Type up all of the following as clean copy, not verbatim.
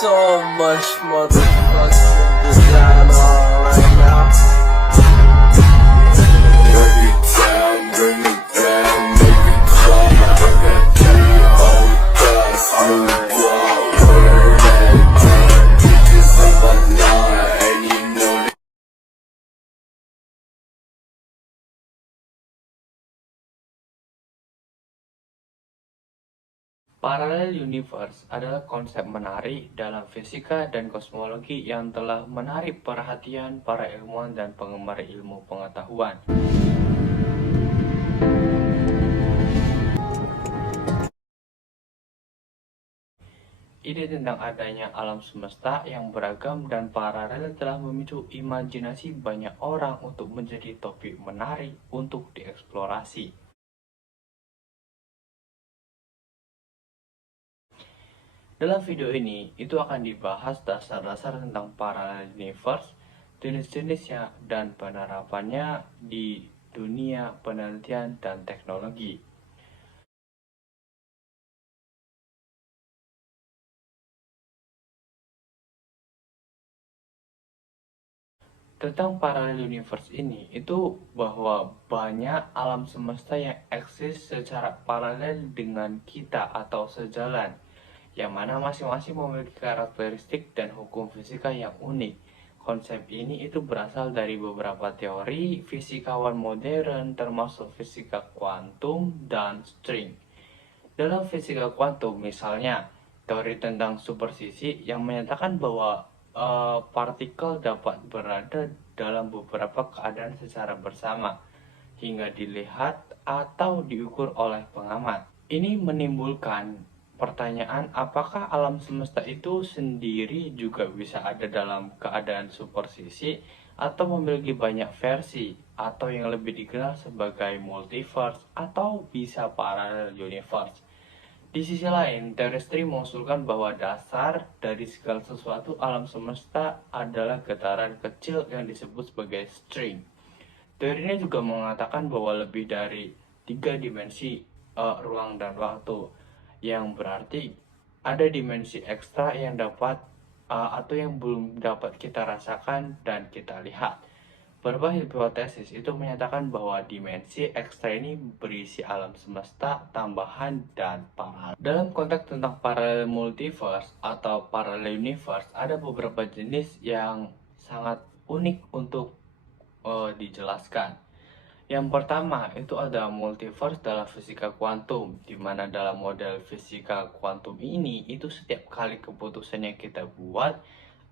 so much motherfucking designer right now. Break it down, bring it down, make it clap. Bring that down, hold that, smooth out, wear that down. Bitches on my line, and you know that. Parallel universe adalah konsep menarik dalam fisika dan kosmologi yang telah menarik perhatian para ilmuwan dan penggemar ilmu pengetahuan. Ide tentang adanya alam semesta yang beragam dan paralel telah memicu imajinasi banyak orang untuk menjadi topik menarik untuk dieksplorasi. Dalam video ini, itu akan dibahas dasar-dasar tentang parallel universe, jenis-jenisnya, dan penerapannya di dunia penelitian dan teknologi. Tentang parallel universe ini, itu bahwa banyak alam semesta yang eksis secara paralel dengan kita atau sejalan, yang mana masing-masing memiliki karakteristik dan hukum fisika yang unik. Konsep ini itu berasal dari beberapa teori fisikawan modern termasuk fisika kuantum dan string. Dalam fisika kuantum misalnya, teori tentang supersisi yang menyatakan bahwa partikel dapat berada dalam beberapa keadaan secara bersama hingga dilihat atau diukur oleh pengamat. Ini menimbulkan pertanyaan apakah alam semesta itu sendiri juga bisa ada dalam keadaan supersisi atau memiliki banyak versi atau yang lebih dikenal sebagai multiverse atau bisa parallel universe. Di sisi lain, teori string mengusulkan bahwa dasar dari segala sesuatu alam semesta adalah getaran kecil yang disebut sebagai string. Teori ini juga mengatakan bahwa lebih dari 3 dimensi ruang dan waktu, yang berarti ada dimensi ekstra yang dapat atau yang belum dapat kita rasakan dan kita lihat. Beberapa hipotesis itu menyatakan bahwa dimensi ekstra ini berisi alam semesta, tambahan, dan paralel. Dalam konteks tentang parallel multiverse atau parallel universe, ada beberapa jenis yang sangat unik untuk dijelaskan. Yang pertama itu ada multiverse dalam fisika kuantum, di mana dalam model fisika kuantum ini itu setiap kali keputusan yang kita buat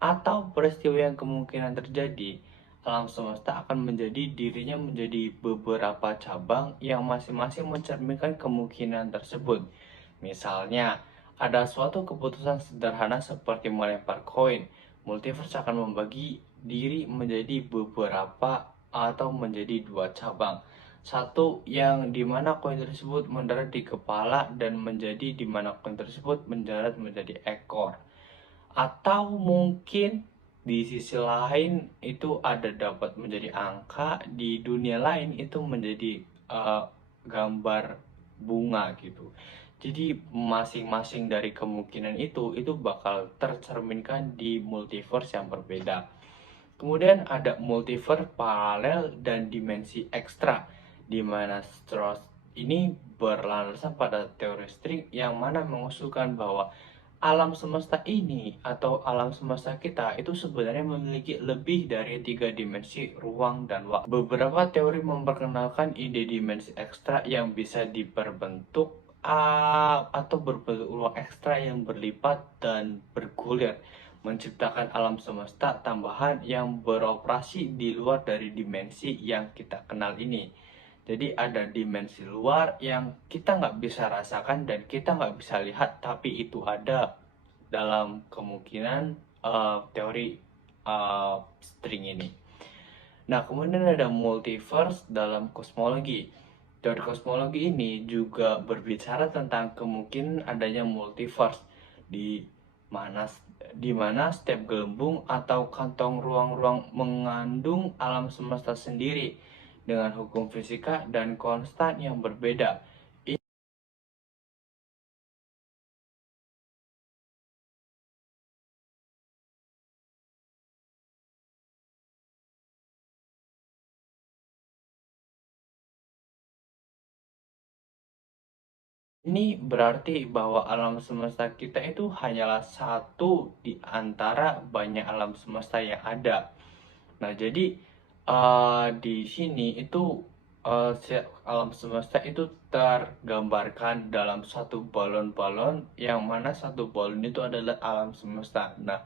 atau peristiwa yang kemungkinan terjadi, alam semesta akan menjadi dirinya menjadi beberapa cabang yang masing-masing mencerminkan kemungkinan tersebut. Misalnya, ada suatu keputusan sederhana seperti melempar koin, multiverse akan membagi diri menjadi beberapa atau menjadi 2 cabang. Satu yang dimana koin tersebut mendarat di kepala dan menjadi dimana koin tersebut mendarat menjadi ekor. Atau mungkin di sisi lain itu ada dapat menjadi angka, di dunia lain itu menjadi gambar bunga gitu. Jadi masing-masing dari kemungkinan itu bakal tercerminkan di multiverse yang berbeda. Kemudian ada multiverse paralel dan dimensi ekstra, di mana Strauss ini berlandaskan pada teori string yang mana mengusulkan bahwa alam semesta ini atau alam semesta kita itu sebenarnya memiliki lebih dari 3 dimensi ruang dan waktu. Beberapa teori memperkenalkan ide dimensi ekstra yang bisa diperbentuk atau berbentuk ruang ekstra yang berlipat dan bergulir, menciptakan alam semesta tambahan yang beroperasi di luar dari dimensi yang kita kenal ini. Jadi ada dimensi luar yang kita nggak bisa rasakan dan kita nggak bisa lihat, tapi itu ada dalam kemungkinan teori string ini. Nah, kemudian ada multiverse dalam kosmologi. Teori kosmologi ini juga berbicara tentang kemungkinan adanya multiverse di mana setiap gelembung atau kantong ruang-ruang mengandung alam semesta sendiri dengan hukum fisika dan konstan yang berbeda. Ini berarti bahwa alam semesta kita itu hanyalah satu di antara banyak alam semesta yang ada. Nah, jadi di sini itu alam semesta itu tergambarkan dalam satu balon-balon yang mana satu balon itu adalah alam semesta. Nah,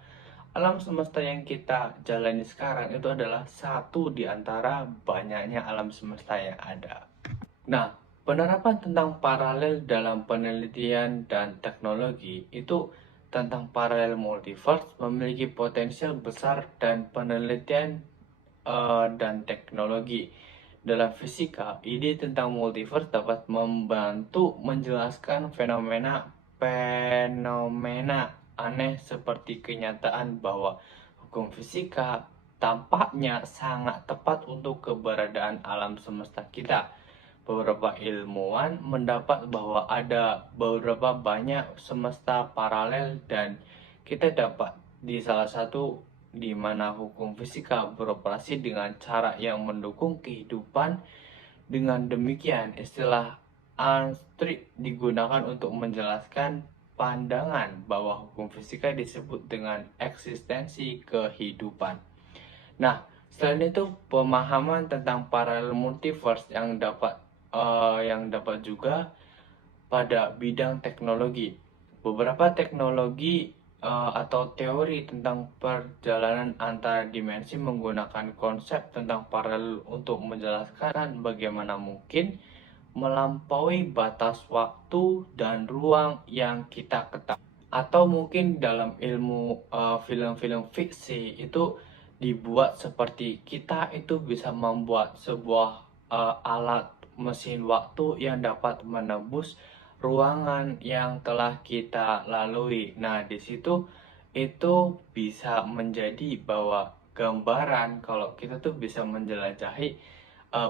alam semesta yang kita jalani sekarang itu adalah satu di antara banyaknya alam semesta yang ada. Nah, penerapan tentang paralel dalam penelitian dan teknologi itu tentang paralel multiverse memiliki potensial besar dan penelitian dan teknologi. Dalam fisika, ide tentang multiverse dapat membantu menjelaskan fenomena aneh seperti kenyataan bahwa hukum fisika tampaknya sangat tepat untuk keberadaan alam semesta kita. Beberapa ilmuwan mendapat bahwa ada beberapa banyak semesta paralel dan kita dapat di salah satu di mana hukum fisika beroperasi dengan cara yang mendukung kehidupan. Dengan demikian, istilah Einstein digunakan untuk menjelaskan pandangan bahwa hukum fisika disebut dengan eksistensi kehidupan. Nah, selain itu pemahaman tentang parallel multiverse yang dapat juga pada bidang teknologi. Beberapa teknologi atau teori tentang perjalanan antar dimensi menggunakan konsep tentang paralel untuk menjelaskan bagaimana mungkin melampaui batas waktu dan ruang yang kita ketahui. Atau mungkin dalam ilmu film-film fiksi itu dibuat seperti kita itu bisa membuat sebuah alat mesin waktu yang dapat menembus ruangan yang telah kita lalui. Nah, di situ itu bisa menjadi bahwa gambaran kalau kita tuh bisa menjelajahi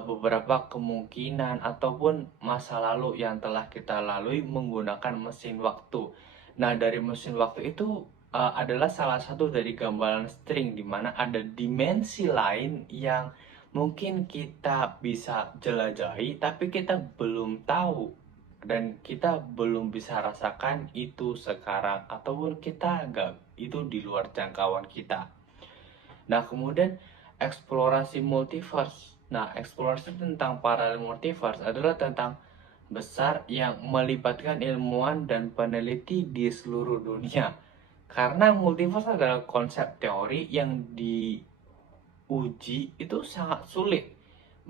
beberapa kemungkinan ataupun masa lalu yang telah kita lalui menggunakan mesin waktu. Nah, dari mesin waktu itu adalah salah satu dari gambaran string di mana ada dimensi lain yang mungkin kita bisa jelajahi tapi kita belum tahu dan kita belum bisa rasakan itu sekarang ataupun kita nggak itu di luar jangkauan kita. Nah, kemudian eksplorasi multiverse. Nah, eksplorasi tentang paralel multiverse adalah tentang besar yang melibatkan ilmuwan dan peneliti di seluruh dunia. Karena multiverse adalah konsep teori yang diuji itu sangat sulit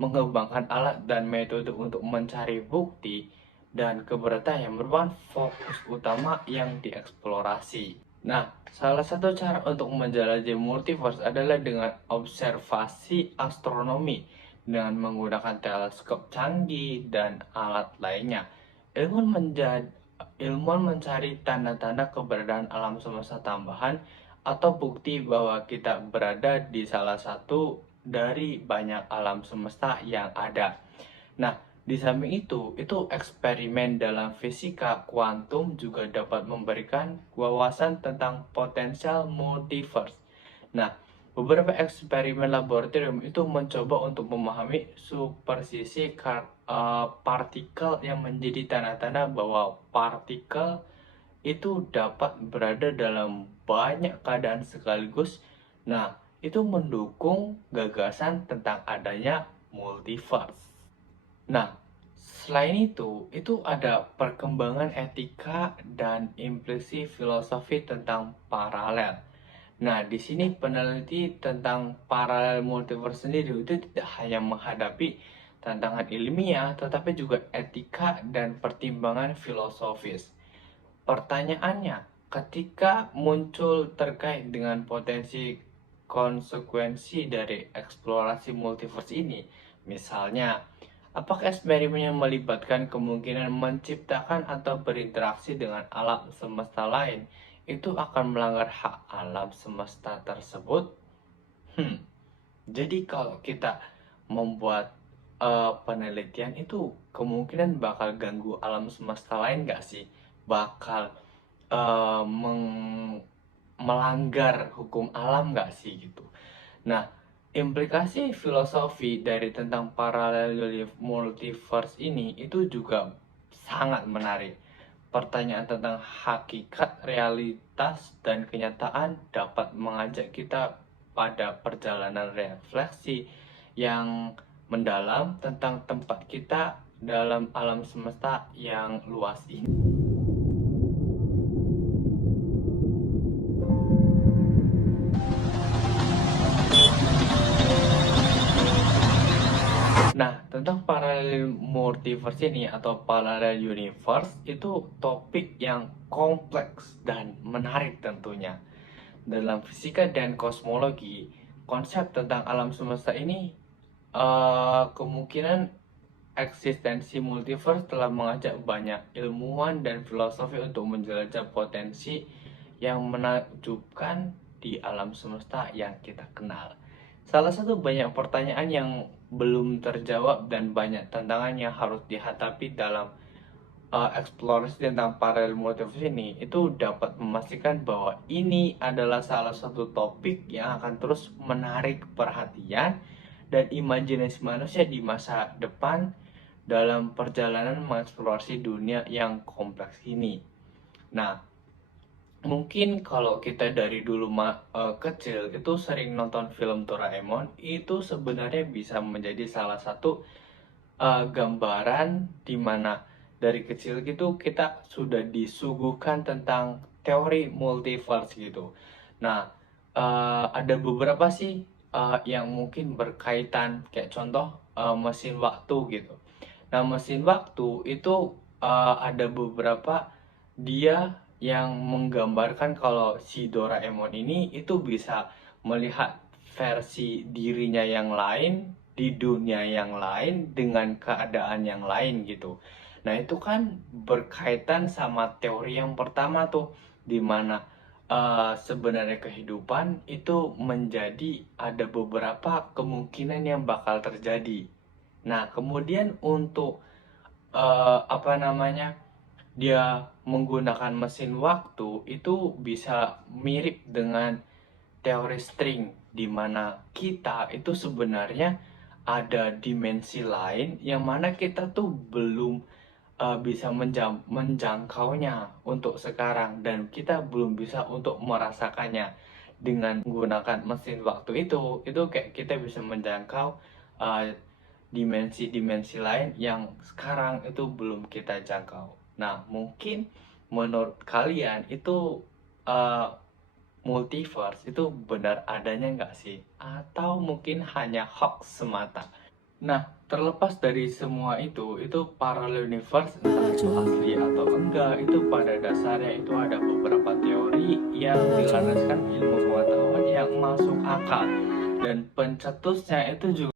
mengembangkan alat dan metode untuk mencari bukti dan keberadaan yang merupakan fokus utama yang dieksplorasi. Nah, salah satu cara untuk menjelajahi multiverse adalah dengan observasi astronomi dengan menggunakan teleskop canggih dan alat lainnya. Ilmuwan mencari tanda-tanda keberadaan alam semesta tambahan atau bukti bahwa kita berada di salah satu dari banyak alam semesta yang ada. Nah, di samping itu eksperimen dalam fisika kuantum juga dapat memberikan wawasan tentang potensial multiverse. Nah, beberapa eksperimen laboratorium itu mencoba untuk memahami supersisi partikel yang menjadi tanda-tanda bahwa partikel itu dapat berada dalam banyak keadaan sekaligus. Nah, itu mendukung gagasan tentang adanya multiverse. Nah, selain itu ada perkembangan etika dan implikasi filosofi tentang paralel. Nah, di sini peneliti tentang paralel multiverse sendiri itu tidak hanya menghadapi tantangan ilmiah, tetapi juga etika dan pertimbangan filosofis. Pertanyaannya, ketika muncul terkait dengan potensi konsekuensi dari eksplorasi multiverse ini, misalnya, apakah eksperimen yang melibatkan kemungkinan menciptakan atau berinteraksi dengan alam semesta lain itu akan melanggar hak alam semesta tersebut? Jadi kalau kita membuat penelitian itu kemungkinan bakal ganggu alam semesta lain nggak sih? Bakal melanggar hukum alam nggak sih gitu? Nah, implikasi filosofi dari tentang paralel multiverse ini itu juga sangat menarik. pertanyaan tentang hakikat, realitas, dan kenyataan dapat mengajak kita pada perjalanan refleksi yang mendalam tentang tempat kita dalam alam semesta yang luas ini. Nah, tentang parallel multiverse ini atau parallel universe itu topik yang kompleks dan menarik tentunya. Dalam fisika dan kosmologi, konsep tentang alam semesta ini kemungkinan eksistensi multiverse telah mengajak banyak ilmuwan dan filosofi untuk menjelajah potensi yang menakjubkan di alam semesta yang kita kenal. Salah satu banyak pertanyaan yang belum terjawab dan banyak tantangan yang harus dihadapi dalam eksplorasi tentang parallel multiverse ini itu dapat memastikan bahwa ini adalah salah satu topik yang akan terus menarik perhatian dan imajinasi manusia di masa depan dalam perjalanan mengeksplorasi dunia yang kompleks ini. Nah, mungkin kalau kita dari dulu kecil itu sering nonton film Doraemon, itu sebenarnya bisa menjadi salah satu gambaran di mana dari kecil gitu kita sudah disuguhkan tentang teori multiverse gitu. Nah, ada beberapa sih yang mungkin berkaitan, kayak contoh mesin waktu gitu. Nah, mesin waktu itu ada beberapa dia yang menggambarkan kalau si Doraemon ini itu bisa melihat versi dirinya yang lain di dunia yang lain dengan keadaan yang lain gitu. Nah, itu kan berkaitan sama teori yang pertama tuh, di mana sebenarnya kehidupan itu menjadi ada beberapa kemungkinan yang bakal terjadi. Nah, kemudian untuk dia menggunakan mesin waktu itu bisa mirip dengan teori string, di mana kita itu sebenarnya ada dimensi lain yang mana kita tuh belum bisa menjangkaunya untuk sekarang, dan kita belum bisa untuk merasakannya. Dengan menggunakan mesin waktu itu kayak kita bisa menjangkau dimensi-dimensi lain yang sekarang itu belum kita jangkau. Nah, mungkin menurut kalian itu multiverse itu benar adanya nggak sih? Atau mungkin hanya hoax semata? Nah, terlepas dari semua itu parallel universe entah itu asli atau enggak, itu pada dasarnya itu ada beberapa teori yang dilandaskan ilmu pengetahuan yang masuk akal. Dan pencetusnya itu juga